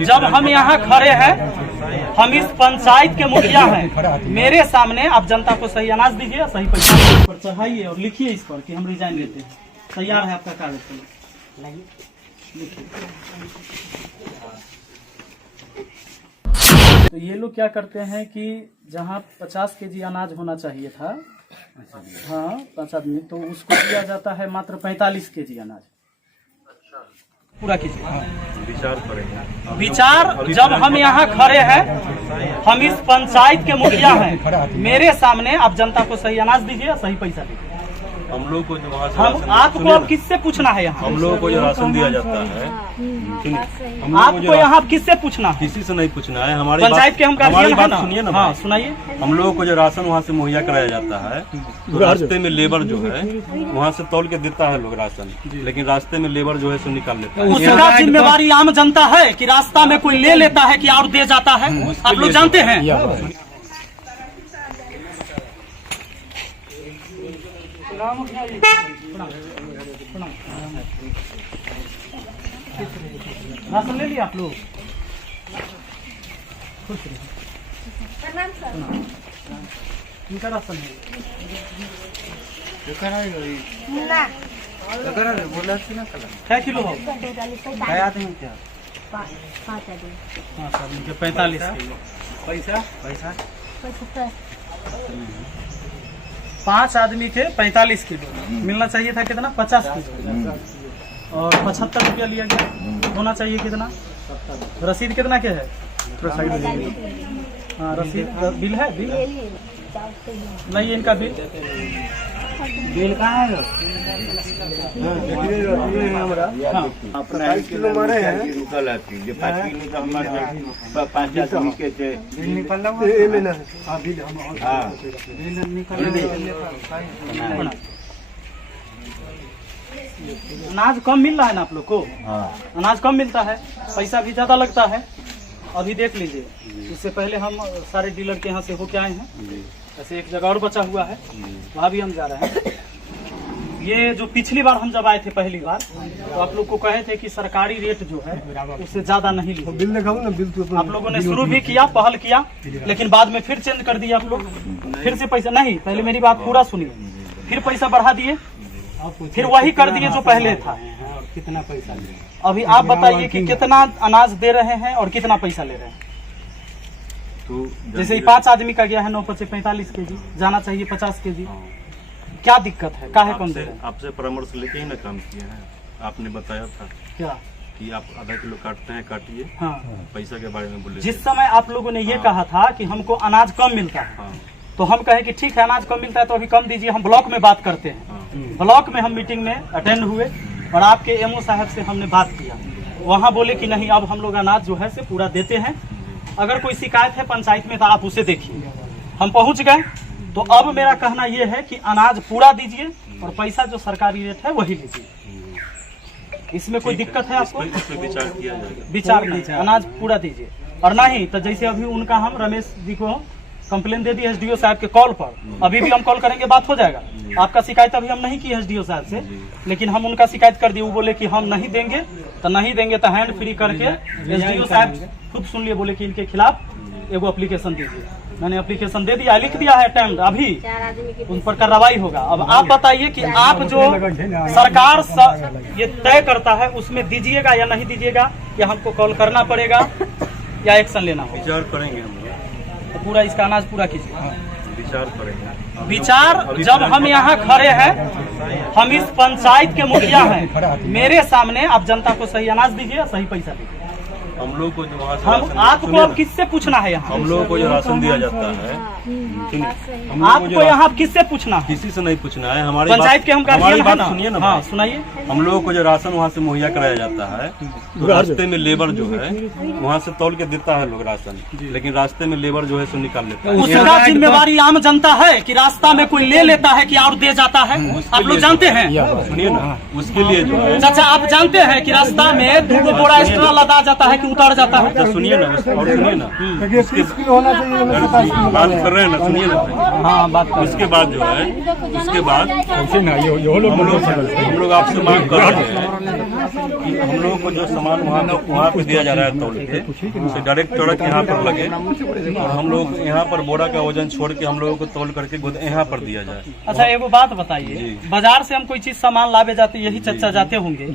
जब हम यहाँ खड़े हैं, हम इस पंचायत के मुखिया हैं, मेरे सामने आप जनता को सही अनाज दीजिए, सही पैसा पर चढ़ाइए और लिखिए इस पर कि हम रिजाइन लेते हैं। तैयार है आपका कागज? तो ये लोग क्या करते हैं कि जहाँ 50 केजी अनाज होना चाहिए था, हाँ 5 आदमी, तो उसको दिया जाता है मात्र 45 केजी अनाज। पूरा कीजिए। हाँ। विचार करेंगे। विचार जब हम यहाँ खड़े हैं, हम इस पंचायत के मुखिया हैं, मेरे सामने आप जनता को सही अनाज दीजिए, सही पैसा दीजिए। हम लोग को जो वहाँ हम आपको अब किससे पूछना है? यहाँ हम लोगों को जो राशन दिया जाता है, आपको यहाँ किससे पूछना है? किसी से नहीं पूछना है। हमारी पंचायत के हम गार्जियन हैं ना। सुनिए ना। हाँ सुनाइए। हम लोगों को जो राशन वहाँ से मुहैया कराया जाता है, तो रास्ते में लेबर जो है वहाँ से तौल के देता है लोग राशन, लेकिन रास्ते में लेबर जो है सो निकाल लेता है। उसका जिम्मेवारी आम जनता है कि रास्ता में कोई ले लेता है कि और दे जाता है? आप लोग जानते हैं। राशन ले लिया आप लोग? इनका राशन है क्या किलो हो? 45 किलो। पैसा 5 आदमी के 45 किलो मिलना चाहिए था। कितना? 50 किलो। और 75 रुपया लिया गया। होना चाहिए कितना? रसीद कितना के है? हाँ रसीद बिल है। बिल नहीं है इनका बिल। बिल कहाँ है? हाँ 5 किलो मारे हैं। 5 किलो तो हमारे 5 आदमी के थे। अनाज कम मिल रहा है ना आप लोग को? अनाज कम मिलता है, पैसा भी ज्यादा लगता है। अभी देख लीजिए, इससे पहले हम सारे डीलर के यहाँ से होके आए हैं। ऐसे एक जगह और बचा हुआ है, वहाँ भी हम जा रहे हैं। ये जो पिछली बार हम जब आए थे पहली बार, तो आप लोग को कहे थे कि सरकारी रेट जो है उससे ज्यादा नहीं लीजिए। बिल दिखाओ ना। बिल तो आप लोगों ने शुरू भी किया, पहल किया, लेकिन बाद में फिर चेंज कर दिया आप लोग। फिर से पैसा नहीं, पहले मेरी बात पूरा सुनिए। फिर पैसा बढ़ा दिए, फिर वही कर दिए जो पहले था। कितना पैसा? अभी आप बताइए कि कितना अनाज दे रहे हैं और कितना पैसा ले रहे हैं? तो जैसे 5 आदमी का गया है 9 × 45 केजी, जाना चाहिए 50 केजी। क्या दिक्कत है? काहे कम दे रहे हैं? आपसे परामर्श लेके ही ना काम किया है। आपने बताया था क्या कि आप आधा किलो काटते हैं, काटिए। हाँ, पैसा के बारे में बोले। जिस समय आप लोगों ने ये कहा था कि हमको अनाज कम मिलता है, तो हम कहे कि ठीक है अनाज कम मिलता है तो अभी कम दीजिए, हम ब्लॉक में बात करते हैं। ब्लॉक में हम मीटिंग में अटेंड हुए और आपके एमओ साहब से हमने बात किया। वहाँ बोले कि नहीं, अब हम लोग अनाज जो है से पूरा देते हैं। अगर कोई शिकायत है पंचायत में तो आप उसे देखिए। हम पहुँच गए। तो अब मेरा कहना यह है कि अनाज पूरा दीजिए और पैसा जो सरकारी रेट है वही लीजिए। इसमें कोई दिक्कत है आपको? विचार किया जाएगा। विचार नहीं, अनाज पूरा दीजिए। और नहीं तो जैसे अभी उनका हम रमेश जी को कंप्लेन दे दी एसडीओ साहब के कॉल पर, अभी भी हम कॉल करेंगे, बात हो जाएगा। आपका शिकायत अभी हम नहीं की एसडीओ साहब से, लेकिन हम उनका शिकायत कर दिए। वो बोले कि हम नहीं देंगे तो हैंड फ्री करके एसडीओ साहब खुद सुन लिए, बोले कि इनके खिलाफ एगो एप्लीकेशन दीजिए। मैंने एप्लीकेशन दे दिया, लिख दिया है अटेम्प्ट, अभी उन पर कार्रवाई होगा। अब आप बताइए कि आप जो सरकार ये तय करता है उसमें दीजिएगा या नहीं दीजिएगा, या हमको कॉल करना पड़ेगा या एक्शन लेना होगा? विचार करेंगे हम। तो पूरा इसका अनाज पूरा कीजिए। विचार करेंगे। विचार जब हम यहाँ खड़े हैं, हम इस पंचायत के मुखिया हैं, मेरे सामने आप जनता को सही अनाज दीजिए, सही पैसा दीजिए। हम लोग को जो वहाँ से हम आपको अब किससे पूछना है? यहाँ हम लोगों को जो राशन दिया जाता है, आपको यहाँ किससे पूछना है? किसी से नहीं पूछना है। हमारी पंचायत के हम गार्जियन हैं ना। सुनिए ना। हाँ सुनाइए। हम लोगों को जो राशन वहाँ से मुहैया कराया जाता है, तो रास्ते में लेबर जो है वहाँ से तौल के देता है लोग राशन, लेकिन रास्ते में लेबर जो है सो निकाल लेता है। उसका जिम्मेवारी आम जनता है कि रास्ता में कोई ले लेता है कि और दे जाता है? आप लोग जानते हैं। सुनिए ना, उसके लिए जो है चाचा आप जानते हैं कि रास्ता में 2 बोरा एक्स्ट्रा लदा जाता है है कि उतर जाता है? अच्छा सुनिए ना, और सुनिए ना, 30 किलो होना चाहिए, बात कर रहे हैं ना, सुनिए ना। हाँ बात कर। उसके बाद जो है, उसके बाद हम लोग आपसे मांग कर रहे हैं कि हम लोगों को जो सामान वहाँ पे दिया जा रहा है तौल के, उसे डायरेक्ट ट्रक यहाँ पर लगे और हम लोग यहाँ पर बोरा का वजन छोड़ के हम लोगों को तौल करके यहाँ पर दिया जाए। अच्छा एगो बात बताइए, बाजार से हम कोई चीज सामान लावे जाते, यही चर्चा जाते होंगे,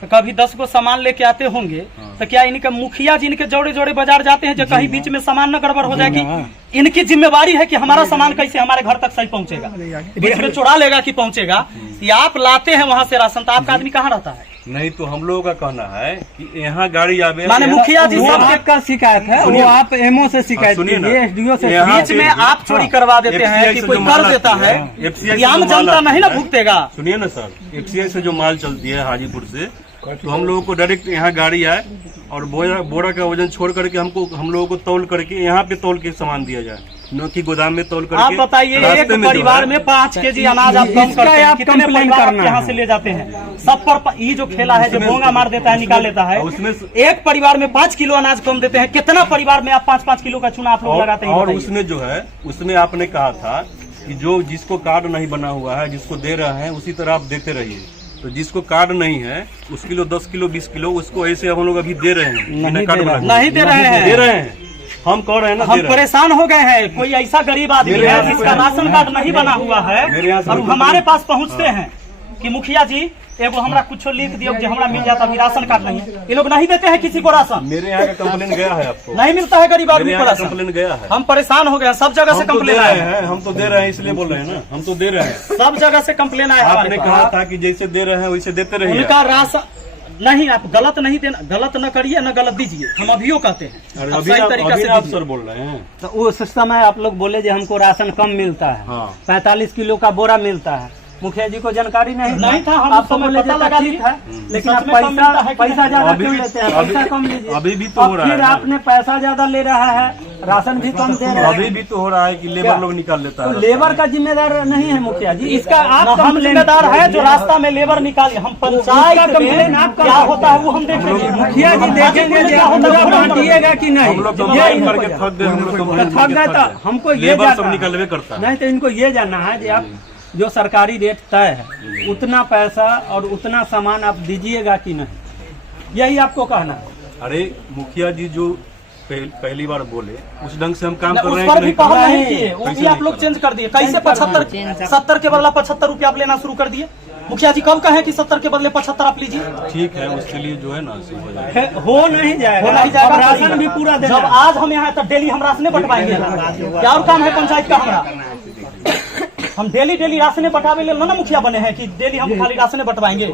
तो कभी 10 को सामान लेके आते होंगे, तो क्या इनके मुखिया जी इनके जोड़े जोड़े बाजार जाते हैं जो कहीं बीच में सामान न गड़बड़ हो जाए? कि इनकी जिम्मेवारी है कि हमारा सामान कैसे हमारे घर तक सही पहुंचेगा, बीच में चुरा लेगा कि पहुंचेगा? या आप लाते हैं वहाँ से राशन, तो आपका आदमी कहाँ रहता है? नहीं तो हम लोगों का कहना है कि यहाँ गाड़ी आवे, माने मुखिया जी वो सब आपका शिकायत है, वो आप एमओ से शिकायत सुनिए ना, कीजिए, एसडीओ से। यहाँ बीच में आप चोरी करवा देते हैं कि कोई कर देता है, ये आम जनता नहीं ना भुगतेगा? सुनिए ना सर, FCI से जो माल चलती है हाजीपुर से, तो हम लोगों को डायरेक्ट यहाँ गाड़ी आए और बोरा का वजन छोड़ करके हम लोगों को तौल करके यहाँ पे तौल के सामान दिया जाए, न कि गोदाम में तौल करके। आप बताइए, एक परिवार में 5 केजी अनाज आप कम करते हैं, कितने परिवार आप यहाँ से ले जाते हैं? सब पर ये जो खेला है, जो भोंगा मार देता है, निकाल लेता है, उसमें एक परिवार में 5 किलो अनाज कम देते हैं, कितना परिवार में आप 5-5 किलो का चूना आप लोग लगाते हैं? और उसमें जो है, उसमें आपने कहा था कि जो जिसको कार्ड नहीं बना हुआ है, जिसको दे रहे हैं उसी तरह आप देते रहिए। तो जिसको कार्ड नहीं है उस किलो 10 किलो 20 किलो उसको ऐसे हम लोग अभी दे रहे हैं, नहीं दे रहे हैं। हम कह रहे हैं ना, हम परेशान हो गए हैं। कोई ऐसा गरीब आदमी है जिसका राशन कार्ड नहीं बना हुआ है और हमारे पास पहुँचते हैं कि मुखिया जी एगो हमरा कुछ लिख दियो कि हमरा मिल जाता, अभी राशन कार्ड नहीं है। ये लोग नहीं देते हैं किसी को राशन। मेरे यहाँ का कंप्लेन गया है, आपको नहीं मिलता है गरीब आदमी को राशन। कंप्लेन गया है, हम परेशान हो गए, सब जगह से कंप्लेन आए हैं। हम तो दे रहे हैं, इसलिए बोल रहे हैं ना, हम तो दे रहे हैं। सब जगह से कंप्लेन आया। आपने कहा था कि जैसे दे रहे हैं वैसे देते रहिए। उनका राशन नहीं, आप गलत नहीं देना, गलत न करिए न गलत दीजिए, हम अभियो कहते हैं। अभी आप सर बोल रहे हैं तो उस समय आप लोग बोले जो हमको राशन कम मिलता है, 45 किलो का बोरा मिलता है। मुखिया जी को जानकारी नहीं था, हम आपको बोले पता लगा ठीक है, लेकिन आप पैसा ज्यादा क्यों लेते हैं? पैसा कम लीजिए। अभी भी तो हो रहा है, फिर आपने पैसा ज्यादा ले रहा है, राशन भी कम दे रहा है। अभी भी तो हो रहा है कि लेबर लोग निकाल लेता है। तो लेबर का जिम्मेदार नहीं है मुखिया जी, इसका आप हम जिम्मेदार है जो रास्ता में लेबर निकाले। हम पंचायत कंप्लेन में आपका क्या होता है वो हम देखेंगे। मुखिया जी देखेंगे क्या होता है, बांटिएगा कि नहीं? हम लोग कंप्लेन करके थक गए, हम लोग थक गए तो हमको ये लेबर सब जानना निकलवे करता है। नहीं, तो इनको ये जानना है कि आप जो सरकारी रेट तय है उतना पैसा और उतना सामान आप दीजिएगा कि नहीं, यही आपको कहना है। अरे मुखिया जी जो पहली बार बोले उस ढंग से हम काम कर उस रहे पर हैं भी कि पहल नहीं? नहीं किए, वो भी आप लोग चेंज कर दिए। कैसे 70 के बदला 75 रुपया आप लेना शुरू कर दिए? मुखिया जी कब कहे कि 70 के बदले 75 आप लीजिए? ठीक है, उसके लिए जो है ना हो जाएगा। हो नहीं जाएगा, हो नहीं जाएगा, राशन भी पूरा देना। जब आज हम यहाँ तक डेली हम राशने बंटवाएंगे, क्या और काम है पंचायत का? हमारा हम डेली राशने बंटावे ले ना मुखिया बने हैं कि डेली हम खाली राशने बंटवाएंगे,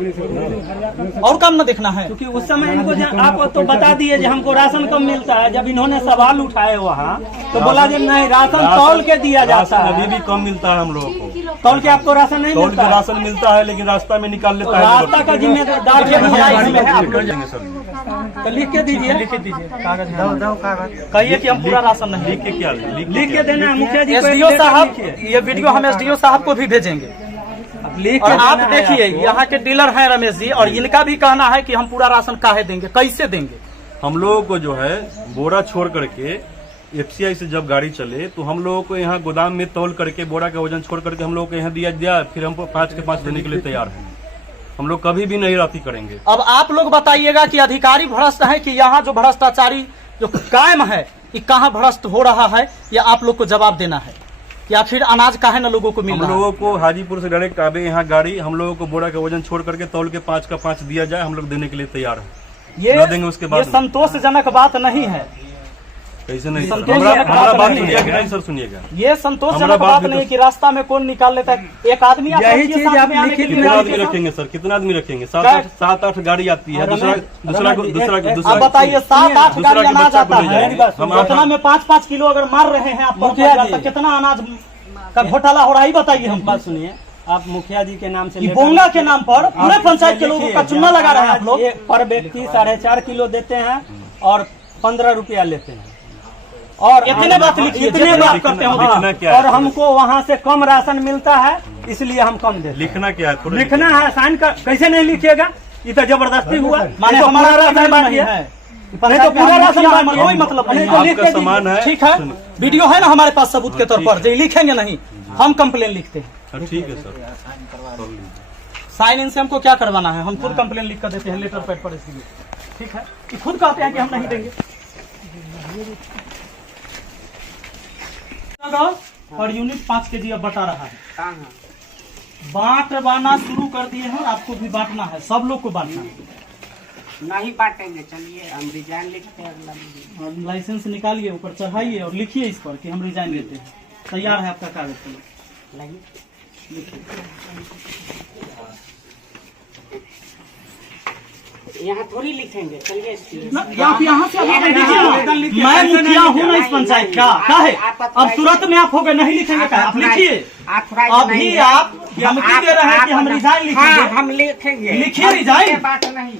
और काम न देखना है? क्योंकि उस समय इनको आप तो बता दिए कि हमको राशन कम मिलता है। जब इन्होंने सवाल उठाए वहाँ तो बोला कि नहीं, राशन तौल के दिया जाता है। अभी भी कम मिलता है हम लोगों को। तौल के आपको राशन नहीं तौल मिलता के है? राशन मिलता है लेकिन रास्ता में निकाल लेता है। रास्ता का जिम्मेदार इसमें है आप लोग। तो लिख के दीजिए, कागज कहिए कि हम पूरा राशन नहीं। लिख के क्या लिख के देना है मुखिया जी को। एसडीओ साहब, ये वीडियो हम एसडीओ साहब को भी भेजेंगे। लिख और के आप देना है देखिए, आपको। यहाँ के डीलर हैं रमेश जी, और इनका भी कहना है कि हम पूरा राशन काहे देंगे, कैसे देंगे? हम लोगों को जो है बोरा छोड़ करके FCI से जब गाड़ी चले तो हम लोगों को यहाँ गोदाम में तौल करके बोरा का वजन छोड़ करके हम लोगों को यहाँ दिया, फिर हमको 5 के 5 देने के लिए तैयार हैं। हम लोग कभी भी नहीं राती करेंगे। अब आप लोग बताइएगा कि अधिकारी भ्रष्ट है कि यहाँ जो भ्रष्टाचारी जो कायम है कि कहाँ भ्रष्ट हो रहा है, या आप लोग को जवाब देना है, या फिर अनाज काहे न लोगों को मिल रहा है? हम लोगों को हाजीपुर से डायरेक्ट आवे यहाँ गाड़ी, हम लोगों को बोरा का वजन छोड़ करके तौल के 5 का 5 दिया जाए, हम लोग देने के लिए तैयार हैं। ये देंगे उसके बाद ये संतोषजनक बात नहीं है। कैसे नहीं? संतोषजनक हमारा बात बात नहीं सुनिएगा है। कि नहीं सर, सुनिएगा। ये संतोषजनक हमारा बात बात भी तो- नहीं कि रास्ता में कौन निकाल लेता है। एक आदमी आप यही रखिए चीज साथ आप में आने लिखित के लिए कितना आगे आदमी के साथ। रखेंगे सर? कितना आदमी रखेंगे? क्या? 7-8 गाड़ी आती है। दूसरा आप बताइए, 7-8 गाड़ी अनाज आता है, उतना में 5-5 किलो अगर मार रहे हैं आप मुखिया जी। तो कितना अनाज का घोटाला हो रहा है, बताइए हम। बात सुनिए, आप मुखिया जी के नाम से कि बोंगा के नाम पर पूरे पंचायत के लोगों का चुनाव लगा रहे हैं आप लोग। पर व्यक्ति 4.5 किलो देते हैं और 15 रुपया लेते हैं। और इतने बात लिखिए, इतने जितने बात बात करते हो। लिखना क्या है? और हमको वहाँ से कम राशन मिलता है, इसलिए हम कम देते हैं। लिखना क्या है? थोड़ा लिखना है, साइन कर। कैसे नहीं लिखिएगा? ये तो जबरदस्ती हुआ। माने ये तो हमारा पूरा राशन राशन नहीं बांटिए। है। पंचायत तो में पूरा हम राशन मुखिया बांटिए। हैं, कोई मतलब नहीं तो है। लिख के आपका सामान है, ठीक है, वीडियो है ना हमारे पास सबूत के तौर पर, जो लिखेंगे नहीं हम कंप्लेन लिखते हैं। हाँ, ठीक है सर। साइन इन से हमको क्या करवाना है, हम खुद कंप्लेन लिख कर देते हैं लेटर पैड पर, इसलिए ठीक है कि खुद कहते हैं कि हम नहीं देंगे। पर यूनिट 5 kg अब बटा रहा है, बांटवाना शुरू कर दिए हैं, आपको भी बांटना है, सब लोग को बांटना है। नहीं बांटेंगे, चलिए हम रिजाइन लिखते हैं अगला महीने। और लाइसेंस निकालिए, ऊपर चढ़ाइए और लिखिए इस पर कि हम रिजाइन लेते हैं। तैयार है आपका कागज, चलो नहीं यहाँ थोड़ी लिखेंगे, चलिए यहाँ से आवेदन कीजिए ना। मैं मुखिया हूँ ना इस पंचायत का है। अब तुरंत में आप हो गए, नहीं लिखेंगे क्या? आप लिखिए, अभी आप धमकी दे रहे हैं कि हम रिजाइन लिखेंगे। हम लिखेंगे, लिखिए रिजाइन, बात नहीं,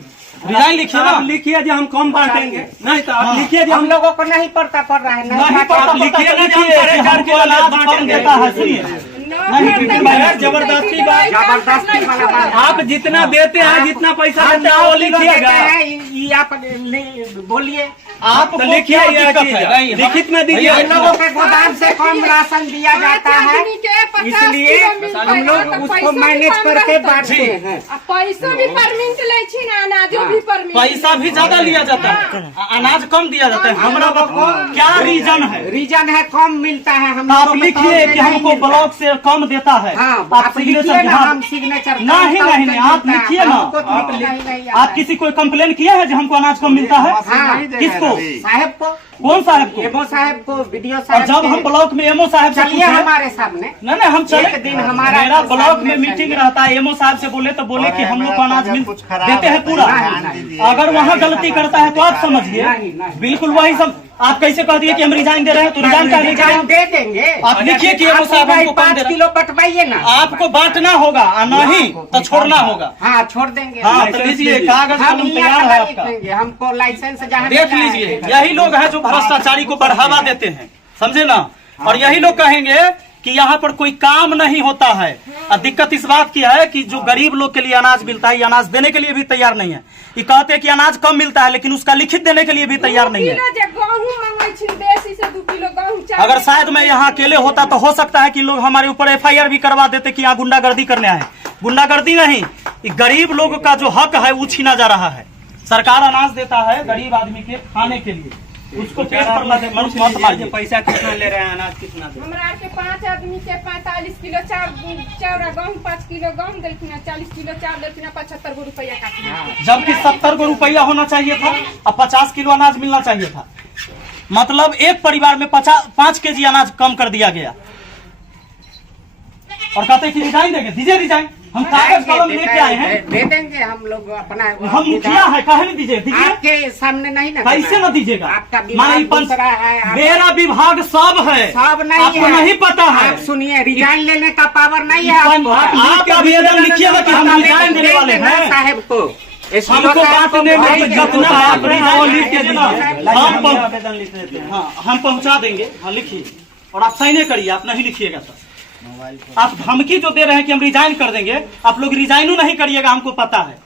रिजाइन लिखिए ना। आप लिखिए जो हम कम बांटेंगे, नहीं तो आप लिखिए जो हम लोगों को नहीं पड़ता पड़ रहा है, नहीं पता, आप लिखिए ना कि हम लिखिए कि हमको अनाज कम देता है। सुनिए, जबरदस्ती बात, जबरदस्ती वाला बात। आप जितना देते हैं, जितना पैसा देते हैं वो लिखिएगा। ये आप बोलिए, आपको तो लिखिए क्या ये दिक्कत चीज, है? नहीं, लिखित में दीजिए। हम लोगों के गोदाम से कम राशन दिया जाता है, इसलिए हम लोग उसको मैनेज करके बांटते हैं। पैसा भी परमिट ले छी ना, अनाजो भी परमिट। पैसा भी ज्यादा लिया जाता है, अनाज कम दिया जाता है। हमरा को क्या रीजन है? रीजन है कम मिलता है, हम आप लोगों को लिखिए तो कि हमको नहीं ब्लॉक से कम देता है। हाँ, आप आप लिखिए सिग्नेचर ना, हम सिग्नेचर नहीं नहीं नहीं, आप लिखिए ना। आप किसी कोई कंप्लेन किए हैं जो हमको अनाज कम मिलता है? हाँ, किसको? साहब को, कौन साहब को? एमओ साहब को, वीडियो और साहब जब हम के- ब्लॉक में एमओ साहब से चलिए पूछे, हमारे सामने, नहीं नहीं हम चले, एक दिन हमारा मेरा ब्लॉक सामने में मीटिंग चलिए। रहता है, एमओ साहब से बोले तो बोले कि हम लोग को अनाज मिल देते हैं पूरा। नहीं, अगर वहाँ गलती करता है तो आप समझिए, नहीं, नहीं। बिल्कुल वही सब। आप कैसे कह दिए कि हम रिजाइन दे रहे हैं, तो रिजाइन का रिजाइन दे देंगे। आप लिखिए कि एमओ साहब हमको कम 5 दे रहे किलो बटवाइए ना। हैं। आपको बांटना होगा और नहीं तो छोड़ना होगा। हाँ, छोड़ देंगे। हाँ तो लीजिए कागज हम कलम यहाँ तैयार है नहीं आपका, लिखेंगे, हमको लाइसेंस जहाँ देख मिला है, लीजिए। यही लोग हैं जो भ्रष्टाचारी को बढ़ावा देते हैं, समझे ना। और यही लोग कहेंगे कि यहाँ पर कोई काम नहीं होता है। और दिक्कत इस बात की है कि जो गरीब लोग के लिए अनाज मिलता है, ये अनाज देने के लिए भी तैयार नहीं है। ये कहते हैं कि अनाज कम मिलता है, लेकिन उसका लिखित देने के लिए भी तैयार नहीं है। अगर शायद मैं यहाँ अकेले होता तो हो सकता है कि लोग हमारे ऊपर FIR भी करवा देते कि यहाँ गुंडागर्दी करने आए। गुंडागर्दी नहीं, ये गरीब लोग का जो हक है वो छीना जा रहा है। सरकार अनाज देता है गरीब आदमी के खाने के लिए, उसको पेट पर मत मारिए। पैसा कितना ले रहे हैं, अनाज कितना दे? हमरा के 5 आदमी के 45 किलो चाउर गहूँ, 5 किलो गहूँ देलखिन, 40 किलो चाउर देलखिन, 75 गो रुपया काटना। जबकि 70 गो रुपया होना चाहिए था और 50 किलो अनाज मिलना चाहिए था। मतलब एक परिवार में 5 kg अनाज कम कर दिया गया। और कहते हैं कि रिजाइन देंगे, दीजिए रिजाइन। हम कागज कलम लेके आए हैं, दे देंगे हम लोग अपना। हम मुखिया है, कहे नहीं दीजिए? दीजिए, आपके सामने नहीं ना, कैसे न दीजिएगा? आपका माने विभाग दूसरा है, आपका- मेरा विभाग सब है, सब नहीं आपको है। नहीं पता है। आप सुनिए, रिजाइन लेने का पावर नहीं है आपको। आप आवेदन लिखिएगा कि हम रिजाइन देने वाले हैं। साहब को, हमको बांटने में जितना आप वो लिख के देना, हम आवेदन लिख देते हैं। हाँ हम पहुंचा देंगे। हाँ लिखिए, और आप साइने करिए, आप नहीं लिखिएगा सर। आप धमकी जो दे रहे हैं कि हम रिजाइन कर देंगे, आप लोग रिजाइन नहीं करिएगा, हमको पता है।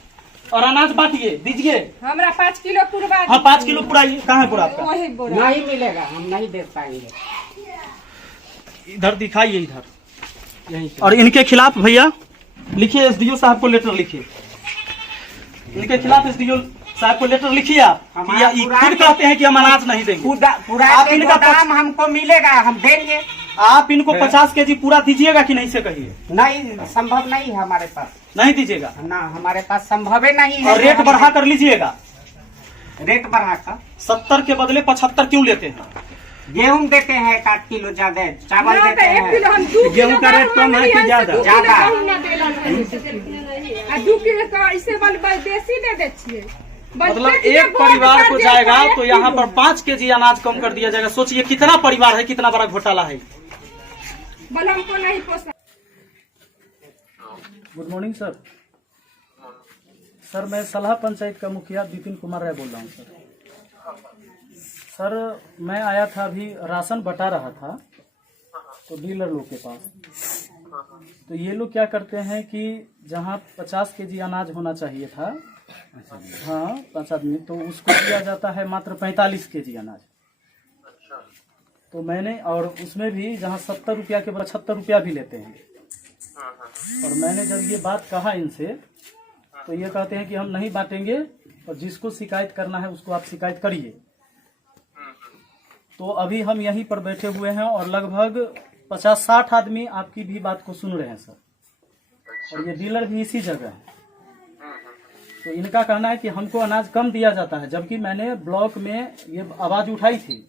और अनाज बांटिए, दीजिए। हमरा 5 किलो पूरा। हाँ 5 किलो पूरा, कहाँ है पूरा आपका? वही बोरा नहीं मिलेगा, हम नहीं दे पाएंगे। इधर दिखाइए, इधर यहीं। और इनके खिलाफ भैया लिखिए, SDO साहब को लेटर लिखिए। इनके खिलाफ SDO साहब को लेटर लिखिए आप कि ये खुद कहते हैं कि हम अनाज नहीं देंगे। पूरा आप इनका दाम हमको मिलेगा, हम देंगे। आप इनको 50 kg पूरा दीजिएगा कि नहीं से कहिए? नहीं, संभव नहीं है हमारे पास, नहीं दीजिएगा ना हमारे पास संभव ही नहीं है। और रेट बढ़ा कर लीजिएगा। रेट बढ़ाकर 70 के बदले 75 क्यों लेते हैं? गेहूं देते हैं 1 किलो ज्यादा, चावल ना देते तो 1 किलो हैं। हम 2 गेहूं का रेट कम है कि ज्यादा? ज्यादा। 2 किलो का इसे देसी दे दे छिए। मतलब एक परिवार को जाएगा तो यहाँ पर 5 kg अनाज कम कर दिया जाएगा। सोचिए कितना परिवार है, कितना बड़ा घोटाला है। बल हमको नहीं पोसा। Good morning sir. सर मैं सलाह पंचायत का मुखिया विपिन कुमार राय बोल रहा हूँ सर। सर मैं आया था, अभी राशन बटा रहा था तो डीलर लोग के पास, तो ये लोग क्या करते हैं कि जहाँ 50 kg अनाज होना चाहिए था हाँ 5 आदमी, तो उसको दिया जाता है मात्र 45 kg अनाज। तो मैंने, और उसमें भी जहाँ 70 रुपया के 75 रुपया भी लेते हैं। और मैंने जब ये बात कहा इनसे, तो ये कहते हैं कि हम नहीं बांटेंगे, और जिसको शिकायत करना है उसको आप शिकायत करिए। तो अभी हम यहीं पर बैठे हुए हैं और लगभग 50-60 आदमी आपकी भी बात को सुन रहे हैं सर, और ये डीलर भी इसी जगह है। तो इनका कहना है कि हमको अनाज कम दिया जाता है, जबकि मैंने ब्लॉक में ये आवाज उठाई थी,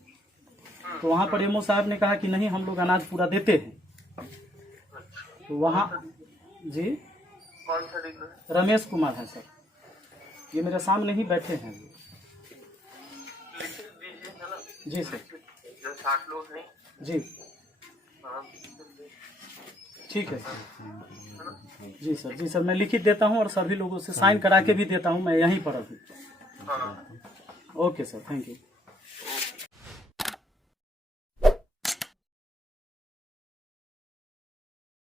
तो वहाँ पर एमओ साहब ने कहा कि नहीं हम लोग अनाज पूरा देते हैं। तो वहाँ जी कौन सा डीलर? रमेश कुमार है सर, ये मेरे सामने ही बैठे हैं। लिख दीजिए है ना, जी सर। जो 60 लोग हैं। जी हाँ, ठीक है सर। जी सर, जी सर, मैं लिखित देता हूँ और सभी लोगों से साइन करा के भी देता हूँ मैं यहीं पर अभी। हाँ। Okay sir, thank you.